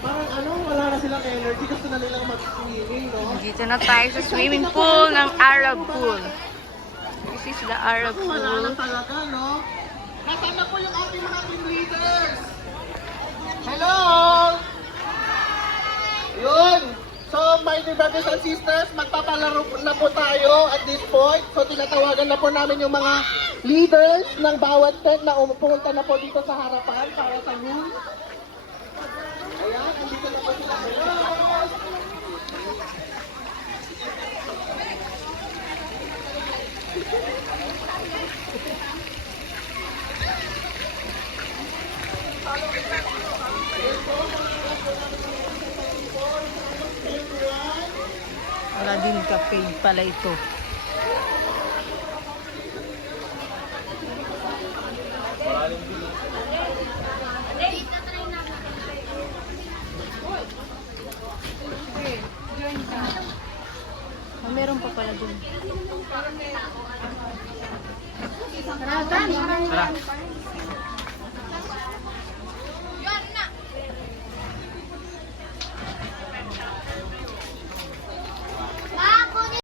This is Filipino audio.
Parang ano, wala na silang energy. Gusto na nilang mag-swimming, no? Dito na tayo sa swimming pool ng Arab Pool. This is the Arab Ako, wala na Pool. talaga, no? Nasaan na po yung ating mga team leaders? Hello! Yun! So, my dear brothers and sisters, magpapalaro na po tayo at this point. So, tinatawagan na po namin yung mga leaders ng bawat tent na pumunta na po dito sa harapan para sa room. Ayan, andito na po sila. Hello! Aladdin Cafe pala ito. Meron pa pala dun. Tara.